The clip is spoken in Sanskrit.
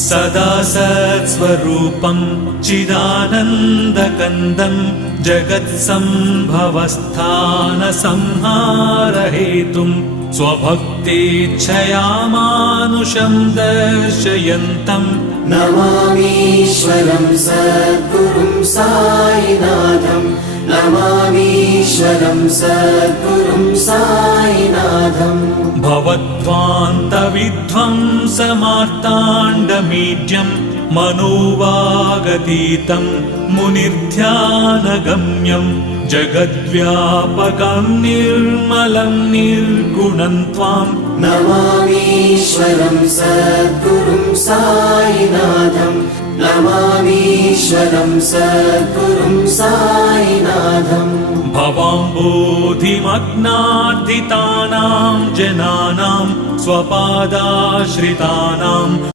सदा सत्स्वरूपं चिदानन्दकन्दं जगत्सम्भवस्थानसंहारहेतुं स्वभक्तेच्छया मानुषं दर्शयन्तम् नमामीश्वरं सद्गुरुं साईनाथं नमामीश्वरं सद्गुरुं साईनाथम् भवद्ध्वान्तविध्वंसमार्ताण्डमीड्यं मनोवागतीतं मुनिर्ध्यानगम्यं जगद्व्यापकं निर्मलं निर्गुणं त्वां नमामीश्वरं सद्गुरुं साईनाथं नमामीश्वरं सद्गुरुं साईनाथम् भवाम्बोधिमग्नार्दितानां जनानां स्वपादाश्रितानां